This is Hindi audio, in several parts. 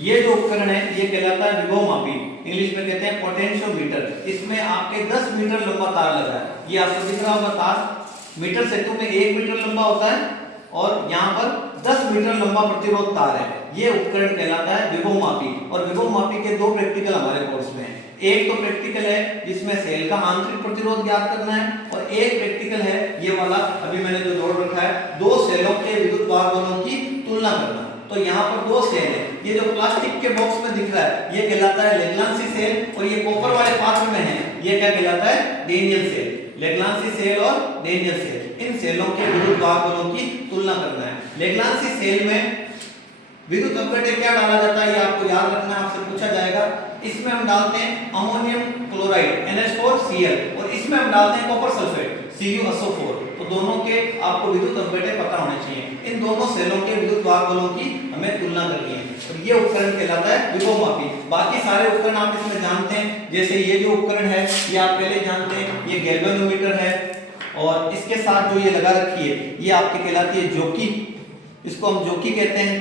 ये जो उपकरण है ये कहलाता है विभव मापी, इंग्लिश में कहते हैं पोटेंशियोमीटर। इसमें आपके 10 मीटर लंबा तार लगा है, ये आपको दिख रहा होगा तार। मीटर सेतु में 1 मीटर लंबा होता है और यहाँ पर 10 मीटर लंबा प्रतिरोध तार है। ये उपकरण कहलाता है विभव मापी। और विभव मापी के 2 प्रैक्टिकल हमारे कोर्स में है। एक तो प्रैक्टिकल है जिसमें सेल का आंतरिक प्रतिरोध ज्ञात करना है, और एक प्रैक्टिकल है ये वाला अभी मैंने जो जोड़ रखा है, 2 सेलों के विद्युत वाहक बलों की तुलना करना। तो यहाँ पर 2 सेल है, ये जो प्लास्टिक के बॉक्स में दिख रहा है ये कहलाता है लेग्लांसी सेल, और ये कॉपर वाले पात्र में है ये क्या कहलाता है, डेनियल सेल। लेग्लांसी सेल और डेनियल सेल, इन सेलों के विद्युत वाहक बलों की तुलना करना है। लेग्लांसी सेल में विद्युत अपघट्य क्या डाला जाता है ये आपको याद रखना है, आपसे पूछा जाएगा। इसमें हम डालते हैं अमोनियम क्लोराइड NH4Cl, और इसमें हम डालते हैं कॉपर सल्फेट CuSO4। तो दोनों के आपको विद्युत अपघट्य पता होने चाहिए। इन दोनों सेलों के विद्युत वाहक बलों की हमें तुलना करनी है, और ये उपकरण कहलाता है विभव मापी। बाकी सारे उपकरण आप इसमें जानते हैं, जैसे ये जो उपकरण है ये आप पहले जानते हैं, ये गैल्वेनोमीटर है, और इसके साथ जो ये लगा रखी है ये आपके कहलाती है जोकी, इसको हम जोकी कहते हैं,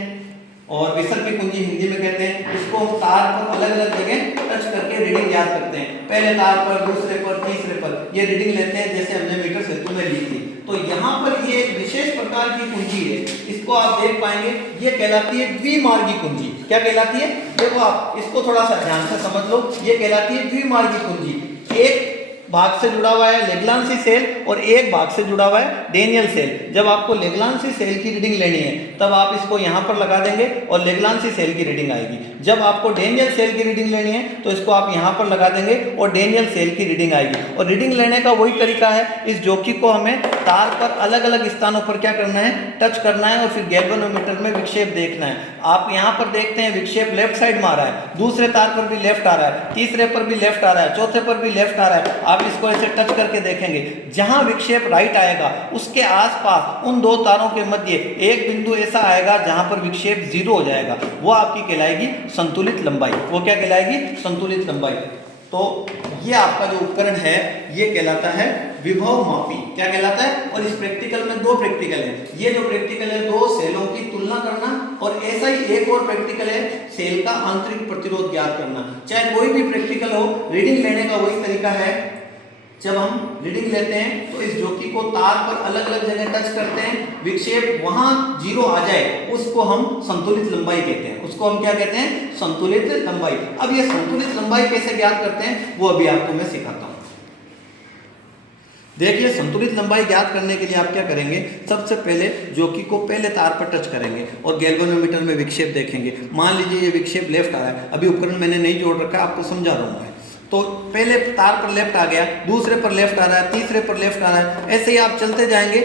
और विसर्पी कुंजी हिंदी में कहते हैं। इसको हम तार पर अलग अलग जगह टच करके रीडिंग याद करते हैं, पहले तार पर, दूसरे पर, तीसरे पर ये रीडिंग लेते हैं, जैसे हमने मीटर सेतु में ली थी। तो यहाँ पर ये एक विशेष प्रकार की कुंजी है, इसको आप देख पाएंगे, ये कहलाती है द्विमार्गी कुंजी। क्या कहलाती है, देखो आप इसको थोड़ा सा ध्यान से समझ लो, ये कहलाती है द्विमार्गी कुंजी। एक भाग से जुड़ा हुआ है लेग्लांसी सेल और एक भाग से जुड़ा हुआ है डेनियल सेल। जब आपको लेग्लांसी सेल की रीडिंग लेनी है तब आप इसको यहाँ पर लगा देंगे और लेग्लांसी सेल की रीडिंग आएगी। जब आपको डेनियल सेल की रीडिंग लेनी है तो इसको आप यहाँ पर लगा देंगे और डेनियल सेल की रीडिंग आएगी। और रीडिंग लेने का वही तरीका है, इस जोकी को हमें तार पर अलग अलग स्थानों पर क्या करना है, टच करना है, और फिर गैल्वेनोमीटर में विक्षेप देखना है। आप यहाँ पर देखते हैं विक्षेप लेफ्ट साइड में आ रहा है, दूसरे तार पर भी लेफ्ट आ रहा है, तीसरे पर भी लेफ्ट आ रहा है, चौथे पर भी लेफ्ट आ रहा है। आप इसको ऐसे टच करके देखेंगे, जहां विक्षेप राइट आएगा उसके आसपास उन 2 तारों के मध्य एक बिंदु ऐसा आएगा जहां पर विक्षेप 0 हो जाएगा, वो आपकी कहलाएगी संतुलित लंबाई। वो क्या कहलाएगी, संतुलित लंबाई। तो ये आपका जो उपकरण है ये कहलाता है विभव मापी। क्या कहलाता है, और इस प्रैक्टिकल में 2 प्रैक्टिकल है। ये जो प्रैक्टिकल है 2 सेलों की तुलना करना, और ऐसा ही एक और प्रैक्टिकल है सेल का आंतरिक प्रतिरोध ज्ञात करना। चाहे कोई भी प्रैक्टिकल हो, रीडिंग लेने का वही तरीका है। जब हम रीडिंग लेते हैं तो इस जोकी को तार पर अलग अलग जगह टच करते हैं, विक्षेप वहां 0 आ जाए उसको हम संतुलित लंबाई कहते हैं। उसको हम क्या कहते हैं, संतुलित लंबाई। अब ये संतुलित लंबाई कैसे ज्ञात करते हैं वो अभी आपको मैं सिखाता हूं। देखिए, संतुलित लंबाई ज्ञात करने के लिए आप क्या करेंगे, सबसे पहले जोकी को पहले तार पर टच करेंगे और गैल्वेनोमीटर में विक्षेप देखेंगे। मान लीजिए ये विक्षेप लेफ्ट आ रहा है, अभी उपकरण मैंने नहीं जोड़ रखा है, आपको समझा रहा हूं मैं। तो पहले तार पर लेफ्ट आ गया, दूसरे पर लेफ्ट आ रहा है, तीसरे पर लेफ्ट आ रहा है, ऐसे ही आप चलते जाएंगे।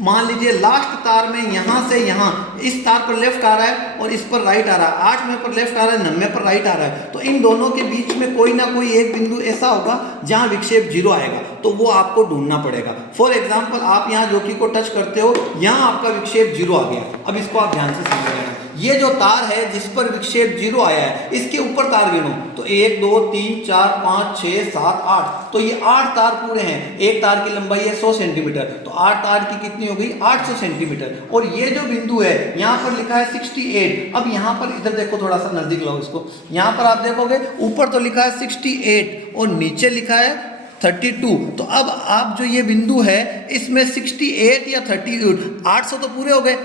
मान लीजिए लास्ट तार में यहाँ से यहाँ इस तार पर लेफ्ट आ रहा है और इस पर राइट आ रहा है, 8वें पर लेफ्ट आ रहा है, 9वें पर राइट आ रहा है। तो इन दोनों के बीच में कोई ना कोई एक बिंदु ऐसा होगा जहाँ विक्षेप 0 आएगा, तो वो आपको ढूंढना पड़ेगा। फॉर एग्जाम्पल, आप यहाँ जोकी को टच करते हो, यहाँ आपका विक्षेप 0 आ गया। अब इसको आप ध्यान से समझ लेना, ये जो तार है जिस पर विक्षेप 0 आया है, इसके ऊपर तार गिनो तो 1 2 3 4 5 6 7 8, तो ये 8 तार पूरे हैं। एक तार की लंबाई है 100 सेंटीमीटर, तो 8 तार की कितनी हो गई, 800 सेंटीमीटर। और ये जो बिंदु है यहाँ पर लिखा है 68। अब यहाँ पर इधर देखो, थोड़ा सा नजदीक लाओ इसको, यहाँ पर आप देखोगे ऊपर तो लिखा है 68 और नीचे लिखा है 32। तो अब आप जो ये बिंदु है इसमें 68 या 38, 800 तो पूरे हो गए,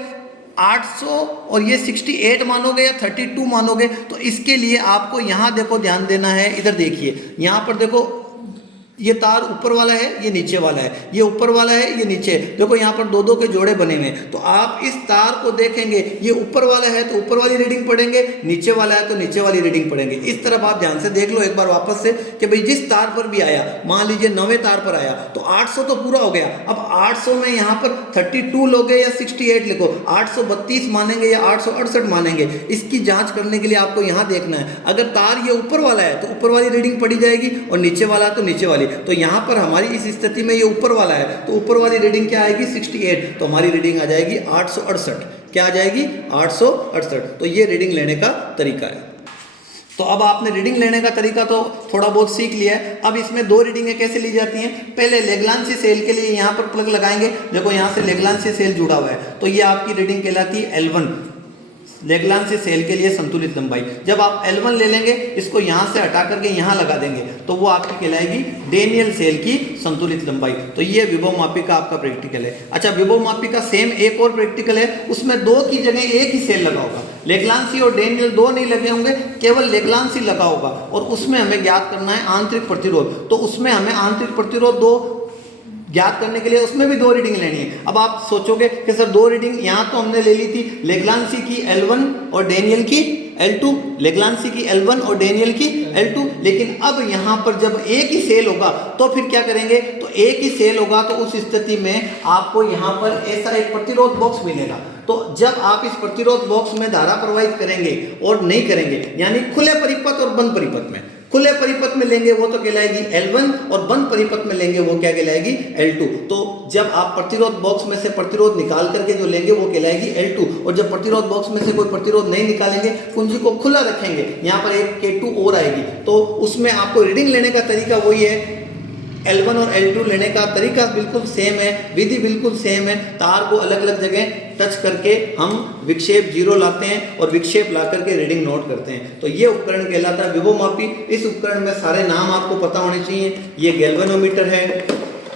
800 और ये 68 मानोगे या 32 मानोगे। तो इसके लिए आपको यहाँ देखो ध्यान देना है, इधर देखिए, यहाँ पर देखो ये तार ऊपर वाला है, ये नीचे वाला है, ये ऊपर वाला है, ये नीचे। देखो यहाँ पर 2-2 के जोड़े बने हुए हैं। तो आप इस तार को देखेंगे, ये ऊपर वाला है तो ऊपर वाली रीडिंग पढ़ेंगे, नीचे वाला है तो नीचे वाली रीडिंग पढ़ेंगे। इस तरफ आप ध्यान से देख लो एक बार वापस से कि भाई जिस तार पर भी आया, मान लीजिए 9वें तार पर आया तो 800 तो पूरा हो गया। अब 800 में यहाँ पर 32 लोगे या 68 लिखो, 832 मानेंगे या 868 मानेंगे, इसकी जांच करने के लिए आपको यहाँ देखना है। अगर तार ये ऊपर वाला है तो ऊपर वाली रीडिंग पढ़ी जाएगी, और नीचे वाला है तो नीचे वाली। तो यहाँ पर हमारी इस स्थिति में ये ऊपर वाला है तो ऊपर वाली रीडिंग क्या आएगी, 68, तो हमारी रीडिंग आ जाएगी 868। क्या आ जाएगी, 868। तो ये रीडिंग लेने का तरीका है। तो अब आपने रीडिंग लेने का तरीका तो थोड़ा बहुत सीख लिया है। अब इसमें 2 रीडिंगें कैसे ली जाती हैं, पहले लेग्लांसी सेल के लिए यहाँ पर प्लग लगाएंगे। देखो यहाँ से लेग्लांसी सेल जुड़ा हुआ है, तो ये आपकी रीडिंग कहलाती है L1। लेग्रांसी सेल के लिए संतुलित लंबाई। जब आप L1 ले लेंगे, इसको यहाँ से हटा करके यहाँ लगा देंगे, तो वो आपकी कहलाएगी डेनियल सेल की संतुलित लंबाई। तो ये विभव मापी का आपका प्रैक्टिकल है। अच्छा, विभव मापी का सेम एक और प्रैक्टिकल है, उसमें 2 की जगह एक ही सेल लगा होगा। लेग्रांसी और डेनियल 2 नहीं लगे होंगे, केवल लेग्रांसी लगा होगा, और उसमें हमें ज्ञात करना है आंतरिक प्रतिरोध। तो उसमें हमें आंतरिक प्रतिरोध 2 ज्ञात करने के लिए उसमें भी 2 रीडिंग लेनी है। अब आप सोचोगे कि सर 2 रीडिंग यहाँ तो हमने ले ली थी, लेग्रांसी की L1 और डेनियल की L2, लेग्रांसी की L1 और डेनियल की L2, लेकिन अब यहाँ पर जब एक ही सेल होगा तो फिर क्या करेंगे, तो एक ही सेल होगा तो उस स्थिति में आपको यहाँ पर ऐसा एक प्रतिरोध बॉक्स मिलेगा। तो जब आप इस प्रतिरोध बॉक्स में धारा प्रवाहित करेंगे और नहीं करेंगे, यानी खुले परिपथ और बंद परिपथ में, खुले परिपथ में लेंगे वो तो कहलाएगी L1 और बंद परिपथ में लेंगे वो क्या कहलाएगी L2। तो जब आप प्रतिरोध बॉक्स में से प्रतिरोध निकाल करके जो लेंगे वो कहलाएगी L2, और जब प्रतिरोध बॉक्स में से कोई प्रतिरोध नहीं निकालेंगे, कुंजी को खुला रखेंगे, यहाँ पर एक K2 और आएगी, तो उसमें आपको रीडिंग लेने का तरीका वही है। L1 और L2 लेने का तरीका बिल्कुल सेम है, विधि बिल्कुल सेम है। तार को अलग अलग जगह टच करके हम विक्षेप 0 लाते हैं और विक्षेप ला करके रीडिंग नोट करते हैं। तो ये उपकरण कहलाता है विभव मापी। इस उपकरण में सारे नाम आपको पता होने चाहिए। ये गैल्वेनोमीटर है,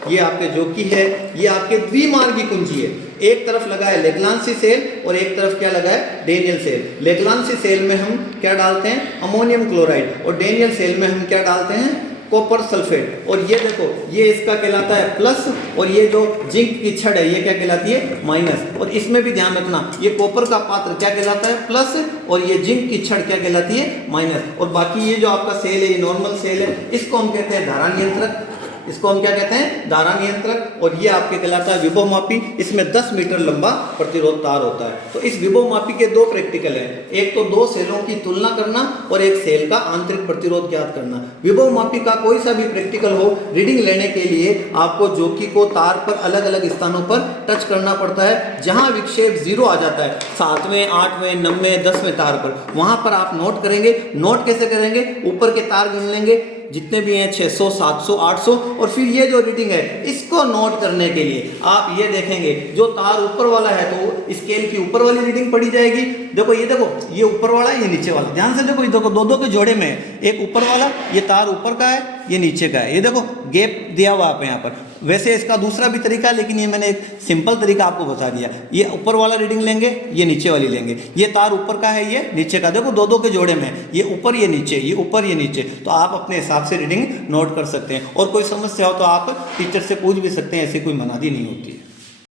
ये आपके जॉकी है, ये आपके द्विमार्गी कुंजी है। एक तरफ लगा है लेग्रांसी सेल और एक तरफ क्या लगा है, डेनियल सेल। लेग्रांसी सेल में हम क्या डालते हैं, अमोनियम क्लोराइड, और डेनियल सेल में हम क्या डालते हैं, कॉपर सल्फेट। और ये देखो, ये इसका कहलाता है प्लस, और ये जो जिंक की छड़ है ये क्या कहलाती है, माइनस। और इसमें भी ध्यान रखना, ये कॉपर का पात्र क्या कहलाता है, प्लस, और ये जिंक की छड़ क्या कहलाती है, माइनस। और बाकी ये जो आपका सेल है, ये नॉर्मल सेल है, इसको हम कहते हैं धारा नियंत्रक। इसको हम क्या कहते हैं, धारा नियंत्रक। और ये आपके कहलाता है विभव मापी। इसमें 10 मीटर लंबा प्रतिरोध तार होता है। तो इस विभव मापी के 2 प्रैक्टिकल हैं, एक तो 2 सेलों की तुलना करना और एक सेल का आंतरिक प्रतिरोध ज्ञात करना। विभव मापी का कोई सा भी प्रैक्टिकल हो, रीडिंग लेने के लिए आपको जॉकी को तार पर अलग अलग स्थानों पर टच करना पड़ता है। जहां विक्षेप 0 आ जाता है, 7वें, 8वें, 9वें, 10वें तार पर, वहां पर आप नोट करेंगे। नोट कैसे करेंगे, ऊपर के तार गिन लेंगे जितने भी हैं, 600, 700, 800, और फिर ये जो रीडिंग है इसको नोट करने के लिए आप ये देखेंगे, जो तार ऊपर वाला है तो स्केल की ऊपर वाली रीडिंग पड़ी जाएगी। देखो ये, देखो ये ऊपर वाला है, ये नीचे वाला, ध्यान से देखो, ये देखो 2-2 के जोड़े में है। एक ऊपर वाला, ये तार ऊपर का है, ये नीचे का है। ये देखो गैप दिया हुआ आप यहाँ पर। वैसे इसका दूसरा भी तरीका है, लेकिन ये मैंने एक सिंपल तरीका आपको बता दिया। ये ऊपर वाला रीडिंग लेंगे, ये नीचे वाली लेंगे। ये तार ऊपर का है, ये नीचे का, देखो 2-2 के जोड़े में, ये ऊपर ये नीचे, ये ऊपर ये नीचे। तो आप अपने हिसाब से रीडिंग नोट कर सकते हैं। और कोई समस्या हो तो आप टीचर से पूछ भी सकते हैं, ऐसी कोई मनाही नहीं होती है।